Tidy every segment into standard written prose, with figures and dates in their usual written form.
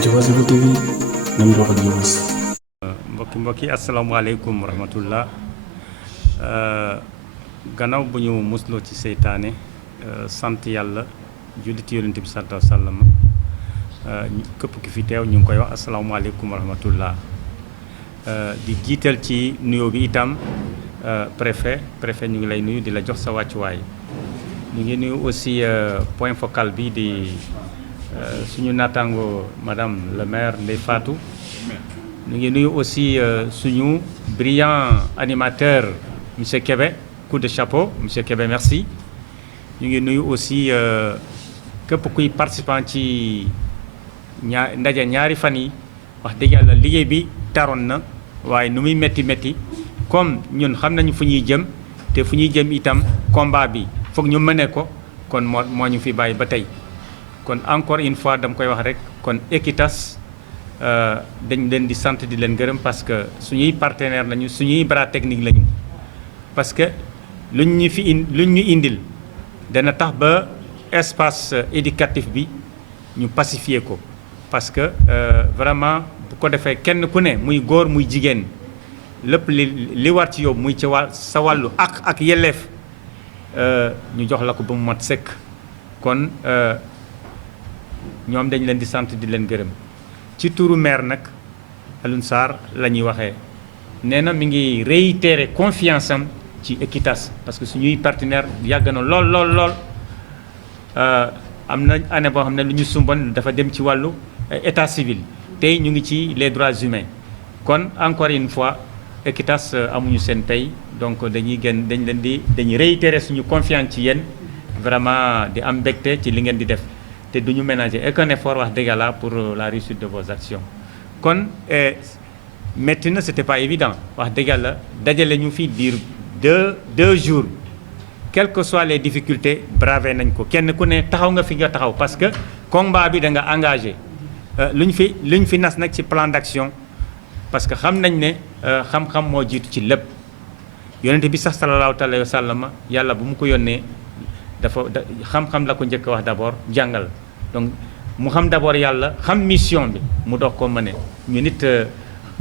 Diobass Info TV nañ dox ak Diobass. mbokki asalaamaaleykum wa rahmatullah gannaaw bu ñu musloo ci seytaane sant yàlla jullit yonent bi sallallahu alayhi wa sallam képp ki fi teew ñu ngi koy wax asalaamaaleykum wa rahmatullah di jiital ci nuyoo bi itam préfet ñu ngi lay nuyu di la jox sa wàccuwaay ñu ngi nuyu aussi point focal bi di suñu naataango madame le maire Ndeye Fatou. ñu ngi nuyu aussi suñu brillant animateur monsieur Kébé coup de chapeau monsieur Kébé merci. ñu ngi nuyu aussi képp kuy participant ci ndaje ñaari fan yi wax dëgg yàlla liggéey bi taroon na waaye nu muy métti comme ñun xam nañu fu ñuy jëm te fu ñuy jëm itam combat bi foog ñu mëne ko kon moo ñu fi bàyyi ba tey kon encore une fois dama koy wax rek kon Equitas dañ leen di sant di leen gërëm parce que suñuy partenaire lañu suñuy bras technique lañu parce que luñ ñu indil dana tax ba espace éducatif bi ñu pacifier ko parce que vraiment bu ko defee kenn ku ne muy góor muy jigéen lépp li war ci yow muy ci sa wàllu ak yelleef ñu jox la ko ba mu mat sëkk kon ñoom dañ leen di sant di leen gërëm ci turu maire nag Alioune Sarr la ñuy waxee nee na mi ngi réitérer confiance am ci Equitas parce que suñuy partenaire yàgg na lool am na année boo xam ne lu ñu sumboon dafa dem ci wàllu état civil tey ñu ngi ci les droits humains kon encore une fois Equitas amuñu seen pay donc dañuy réitérer suñu confiance ci yéen vraiment di am mbégte ci li ngeen di def te duñu ménager aucun effort wax dëgg yàlla pour la réussite de vos actions kon métti na c'était pas évident wax dëgg yàlla dajale ñu fi diir deux jours quelles que soient les difficultés bravé nañ ko kenn ku ne taxaw nga fi nga taxaw parce que combat bi da nga engagé lu ñu fi nas nag ci plan d'action parce que xam nañ ne xam-xam moo jiitu ci lépp yonente bi sax sallallahu alayhi wa sallam yàlla bu mu ko yónnee dafa xam-xam la ko njëkk a wax d'abord jàngal donc mu xam d'abord yàlla xam mission bi mu dox ko mëne ñu nit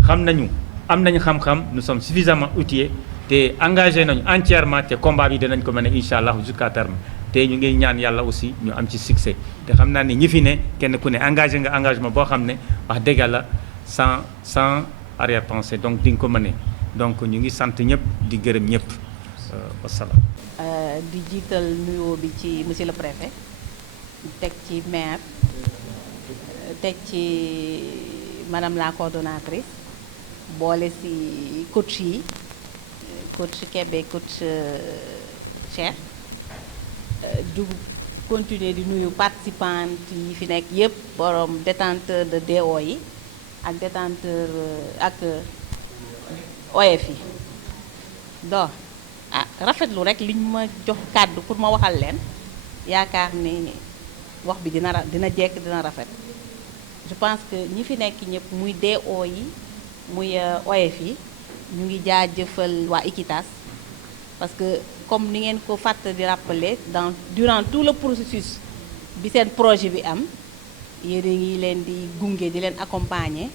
xam nañu am nañu xam-xam nous sommes suffisamment outillés te engagé nañu entièrement te combat bi dinañ ko mën a incha allah jusqu'à terme te ñu ngi ñaan yàlla aussi ñu am ci succès te xam naa ni ñi fi ne kenn ku ne engagé nga engagement boo xam ne wax dëgg yàlla sans arrière-pensée donc di nga ko mëne donc ñu ngi sant ñëpp di gërëm ñëpp wasalaam. di jiital nuyoo bi ci monsieur le préfet teg ci maire teg ci madame la coordonnatrice boole ci coach yi coach Kébé coach Cheikh du continuer di nuyu participants yi fi nekk yëpp borom détenteur de DO yi ak détenteur ak OF yi donc rafetlu rek liñ ma jox kàddu pour ma waxal leen yaakaar ni wax bi dina jekk dina rafet je pense que ñi fi nekk ñëpp muy DO yi muy OF yi ñu ngi jaajëfal waa Equitas parce que comme ni ngeen ko fàttali di rappeler durant tout le processus bi seen projet bi am yéen a ngi leen di gunge di leen accompagner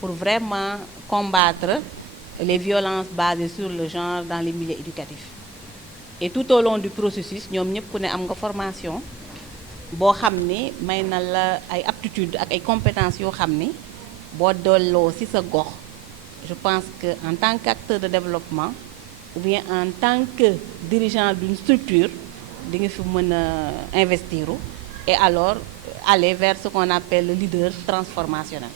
pour vraiment combattre les violences basées sur le genre dans les milieux éducatifs et tout au long du processus ñoom ñëpp ku ne am nga formation boo xam ni may na la ay aptitudes ak ay compétences yoo xam ni boo delloo ci sa gox je pense que en tant qu'acteur de développement ou bien en tant que dirigeant d'une structure di nga fi mën a investir et alors aller vers ce qu'on appelle le leader transformationnel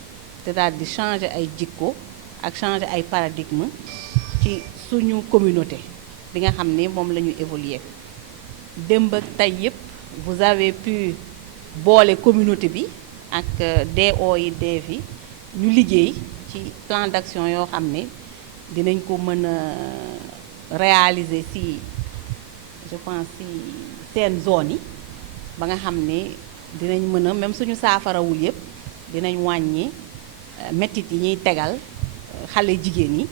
c'est-à-dire changer ay jikko ak changer ay paradigme ci suñu communauté bi nga xam ni moom la ñu évoluer démb ak tey yëpp vous avez pu boole communauté bi ak DO yi DEV yi ñu liggéey ci plan d'action yoo xam ne dinañ ko mën a réaliser ci je pense ci seen zone yi ba nga xam ne dinañ mën a même suñu saafarawul yëpp dinañ wàññi métit yi ñuy tegal xale jigéen yi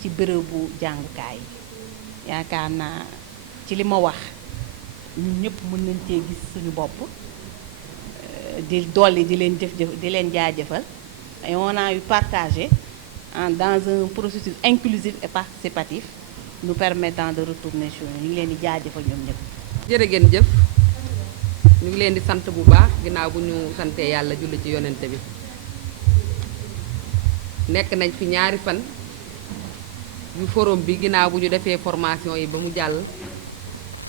ci bërëbu jàngukaay yi yaakaar naa ci li ma wax ñun ñëpp mën nañ cee gis suñu bopp di dolli di leen di leen jaajëfal et on a eu partagé dans un processus inclusif et participatif nous permettant de retourner chez nous. ñu ngi leen di jaajëfal ñoom ñëpp. jërë ngeen jëf ñu ngi leen di sant bu baax ginnaaw bu ñu santee yàlla julli ci yonente bi nekk nañ fi ñaari fan yu forum bi ginnaaw bu ñu defee formation yi ba mu jàll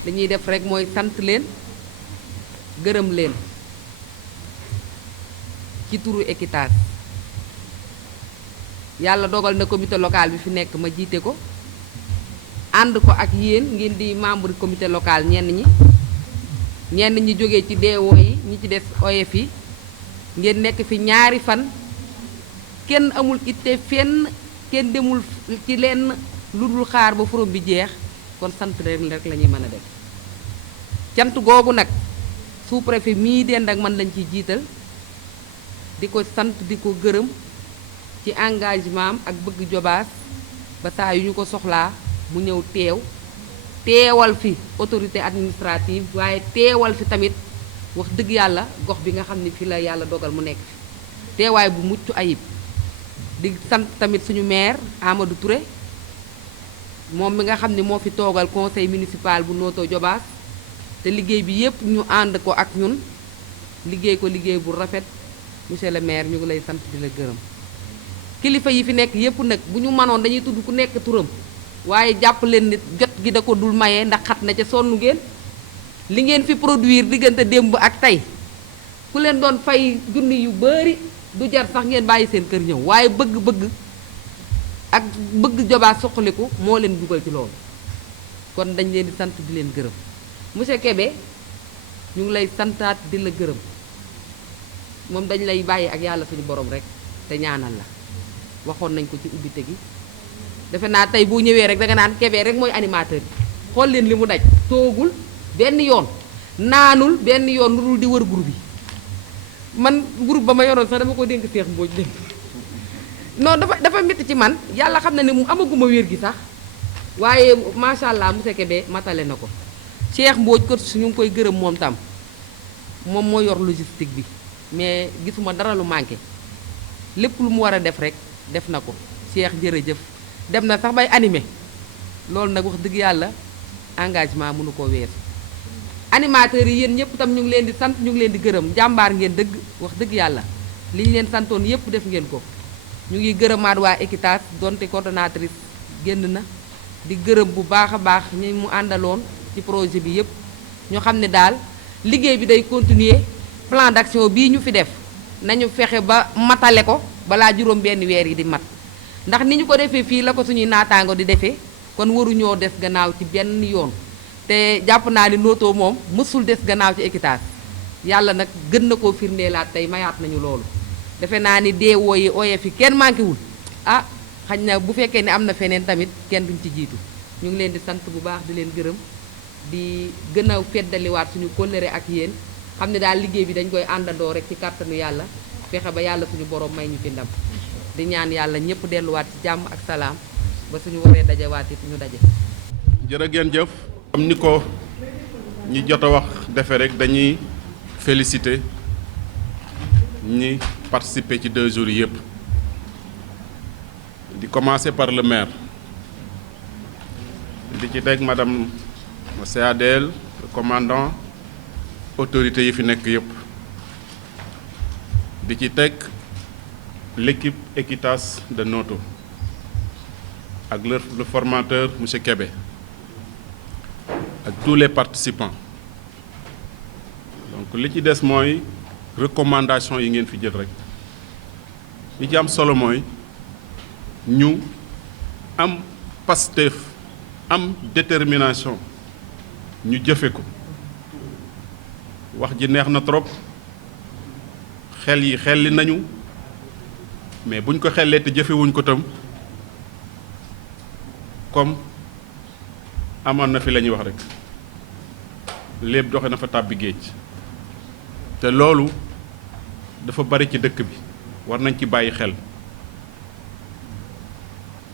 li ñuy def rek mooy sant leen gërëm leen ci turu Equitas yàlla dogal na comité local bi fi nekk ma jiite ko ànd ko ak yéen ngeen di membre comité local ñenn ñi jógee ci DO yi ñi ci des OF yi ngeen nekk fi ñaari fan kenn amul itte fenn kenn demul ci lenn lu dul xaar ba forum bi jeex kon sant rek la ñuy mën a def cant googu nag sous-préfet mii dend ak man lañ ciy jiital di ko sant di ko gërëm ci engagement am ak bëgg Jobaas ba saa yu ñu ko soxlaa mu ñëw teewal fi autorité administrative waaye teewal fi tamit wax dëgg yàlla gox bi nga xam ne fi la yàlla dogal mu nekk fi teewaay bu mucc ayib di sant tamit suñu maire Amadou Touré moom mi nga xam ne moo fi toogal conseil municipal bu Notto Diobass te liggéey bi yépp ñu ànd ko ak ñun liggéey ko liggéey bu rafet monsieur le maire ñu ngi lay sant di la gërëm kilifa yi fi nekk yépp nag bu ñu mënoon dañuy tudd ku nekk turam waaye jàpp leen nit jot gi da ko dul maye ndax xat na ca sonn ngeen li ngeen fi produire diggante démb ak tey ku leen doon fay junni yu bari du jar sax ngeen bàyyi seen kër ñëw waaye bëgg-bëgg ak bëgg Jobaas soxaliku moo leen dugal ci loolu kon dañ leen di sant di leen gërëm monsieur Kébé ñu ngi lay santaat di la gërëm moom dañ lay bàyyi ak yàlla suñu borom rek te ñaanal la waxoon nañ ko ci ubbite gi defe naa tey boo ñëwee rek danga naan Kébé rek mooy animateur bi xool leen li mu daj toogul benn yoon naanul benn yoon lu dul di wër groupe yi man groupe ba ma yoroon sax dama ko dénk Cheikh Mbodj dénk non dafa métti ci man yàlla xam na ne mu amaguma wér gi sax waaye macha allah monsieur Kébé matale na ko Cheikh Mbodj kër su ñu ngi koy gërëm moom tam moom moo yor logistique bi mais gisuma dara lu manqué lépp lu mu war a def rek def na ko Cheikh jërëjëf dem na sax bay animé loolu nag wax dëgg yàlla engagement mënu koo weesu animateurs yi yéen ñëpp tam ñu ngi leen di sant ñu ngi leen di gërëm jàmbaar ngeen dëgg wax dëgg yàlla li ñu leen santoon yëpp def ngeen ko ñu ngi gërëmaat waa Equitas donte coordonnatrice génn na di gërëm bu baax a baax ñi mu àndaloon ci projet bi yëpp ñu xam ne daal liggéey bi day continuer plan d'action bii ñu fi def nañu fexe ba matale ko balaa juróom benn weer yi di mat ndax ni ñu ko defee fii la ko suñuy naataango di defee kon waruñoo des gannaaw ci benn yoon te jàpp naa ni Notto moom mësul des gannaaw ci Equitas yàlla nag gën na koo firndeelaat tey mayaat nañu loolu defe naa ni DO yi OF yi kenn manqué wul ah xañ na bu fekkee ne am na feneen tamit kenn duñ ci jiitu ñu ngi leen di sant bu baax di leen gërëm di gën a feddaliwaat suñu kóllëre ak yéen xam ne daal liggéey bi dañ koy àndandoo rek ci kàttanu yàlla fexe ba yàlla suñu borom may ñu ci ndam di ñaan yàlla ñëpp delluwaat ci jàmm ak salaam ba suñu waree dajewaat it ñu daje. jërë ngeen jëf. comme ni ko ñi jot a wax defe rek dañuy féliciter ñi participer ci 2 jours yëpp di commencer par le maire di ci teg madame CADL le commandant autorités yi fi nekk yëpp di ci teg l'équipe Equitas de Notto ak le formateur monsieur Kébé ak tous les participants donc li ci des mooy recommandation yi ngeen fi jël rek li ci am solo mooy ñu am Pastef am détermination ñu jëfe ko wax ji neex na trop xel yi xelli nañu mais buñ ko xellee te jëfewuñ ko tam comme amoon na fi la ñuy wax rek lépp doxe na fa tàbbi géej te loolu dafa bari ci dëkk bi war nañ ci bàyyi xel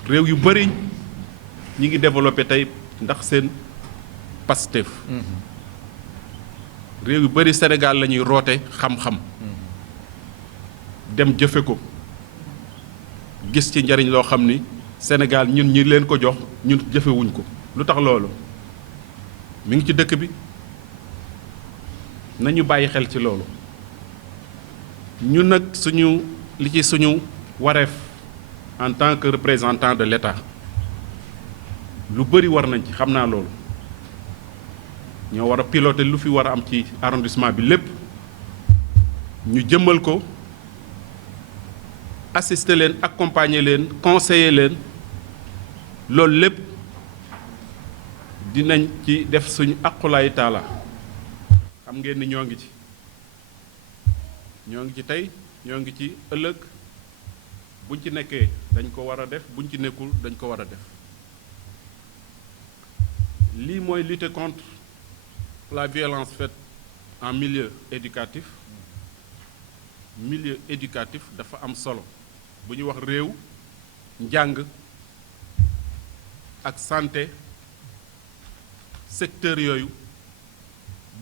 réew yu bari ñi ngi développé tey ndax seen Pastef réew yu bari Sénégal la ñuy roote xam-xam dem jëfe ko gis ci njariñ loo xam ni Sénégal ñun ñi leen ko jox ñun jëfewuñ ko. lu tax loolu mi ngi ci dëkk bi nañu bàyyi xel ci loolu ñun nag suñu li ci suñu wareef en tant que représentant de l'État lu bëri war nañ ci xam naa loolu ñoo war a piloter lu fi war a am ci arrondissement bi lépp ñu jëmmal ko assister leen accompagner leen conseiller leen loolu lépp dinañ ci def suñu aqulaay taala xam ngeen ni ñoo ngi ci tey ñoo ngi ci ëllëg buñ ci nekkee dañ ko war a def buñ ci nekkul dañ ko war a def lii mooy lutter contre la violence faite en milieu éducatif dafa am solo bu ñu wax réew njàng ak santé secteur yooyu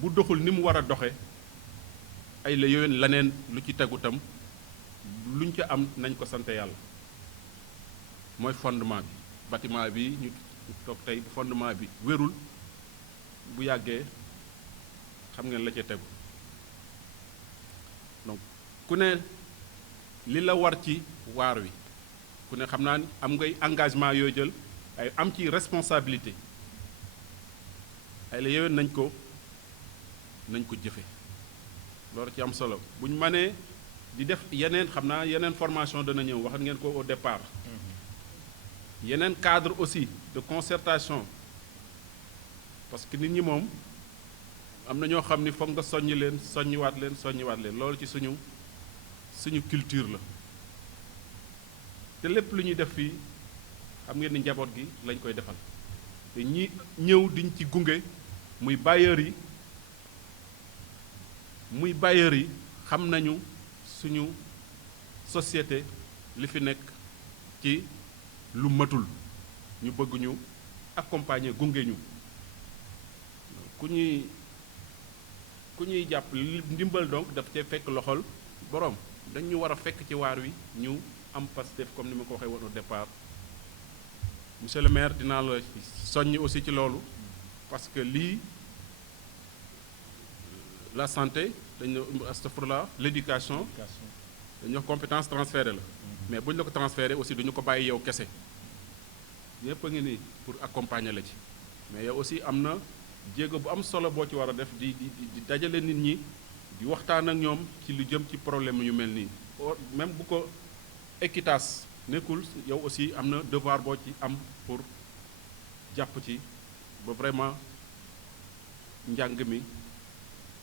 bu doxul ni mu war a doxe ay la yowén leneen lu ci tegu tam luñ ca am nañ ko sante yàlla mooy fondement bi bâtiment bi ñu toog tey fondement bi wérul bu yàggee xam ngeen la ca tegu donc ku ne li la war ci waar wi ku ne xam naa ni am ngay engagement yoo jël ay am ci responsabilité ay la yowén nañ ko jëfe loolu ci am solo bu ñu mënee di def yeneen xam naa yeneen formation dana ñëw wax ngeen ko au départ yeneen cadre aussi de concertation parce que nit ñi moom am na ñoo xam ni foog nga soññi leen soññiwaat leen loolu ci suñu culture la te lépp lu ñuy def fii xam ngeen ni njaboot gi lañ koy defal te ñi ñëw diñ ci gunge muy bailleurs yi xam nañu suñu société li fi nekk ci lu matul ñu bëgg ñu accompagner gunge ñu ku ñuy jàpp ndimbal donc daf cee fekk loxol boroom dañu war a fekk ci waar wi ñu am Pastef comme ni ma ko waxee woon au départ monsieur le maire dinaa la soññ aussi ci loolu parce que lii la santé dañu astafurlah l'éducation dañu wax compétence transférée la mais bu ñu la ko transféré aussi duñu ko bàyyi yow kese ñëpp a ngi nii pour accompagner la ci mais yow aussi am na jéego bu am solo boo ci war a def di dajale nit ñi di waxtaan ak ñoom ci lu jëm ci problème yu mel nii même bu ko Equitas nekkul yow aussi am na devoir boo ci am pour jàpp ci ba vraiment njàng mi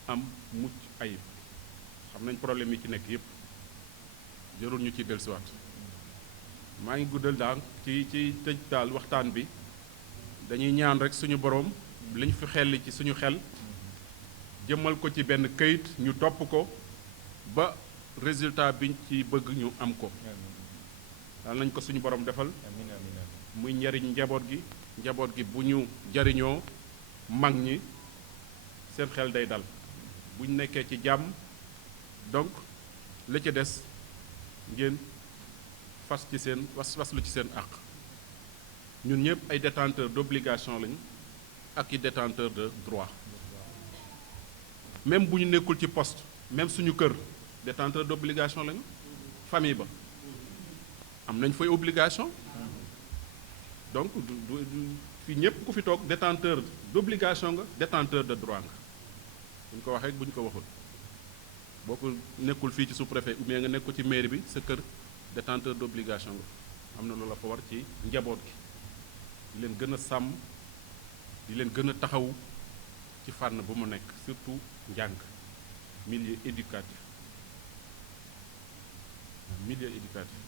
am mucc ayib xam nañ problème yi ci nekk yépp jarul ñu ci dellusiwaat maa ngi guddal daal ci tëj daal waxtaan bi dañuy ñaan rek suñu boroom li ñu fi xelli ci suñu xel jëmmal ko ci benn këyit ñu topp ko ba résultat biñ ci bëgg ñu am ko daal nañ ko suñu boroom defal muy njariñ njaboot gi bu ñu jariñoo mag ñi seen xel day dal bu ñu nekkee ci jàmm donc la ca des ngeen fas lu ci seen àq ñun ñëpp ay détenteurs d'obligation lañu ak i détenteurs de droit même bu ñu nekkul ci poste même suñu kër détenteur d'obligation lañu famille ba am nañ fay obligation donc fii ñëpp ku fi toog détenteur d'obligation nga détenteur de droit nga bu ñu ko waxee bu ñu ko waxul boo ko nekkul fii ci sous-préfet ou bien nga nekk ko ci mairie bi sa kër détenteur d'obligation nga am na loola fa war ci njaboot gi di leen gën a sàmm di leen gën a taxaw ci fànn bu mu nekk surtout njàng milieu éducatif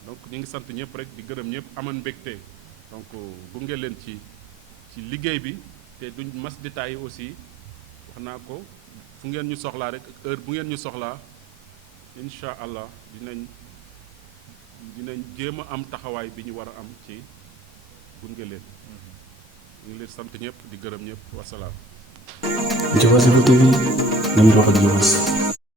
donc ñu ngi sant ñëpp rek di gërëm ñëpp aman mbégte donc gunge leen ci liggéey bi te duñ mas détaillé aussi wax naa ko fu ngeen ñu soxlaa rek heure bu ngeen ñu soxlaa incha allah dinañ jéem a am taxawaay bi ñu war a am ci gunge leen ñu ngi leen sant ñëpp di gërëm ñëpp wasalaam. Diobass Info TV, nañ dox ak Diobass.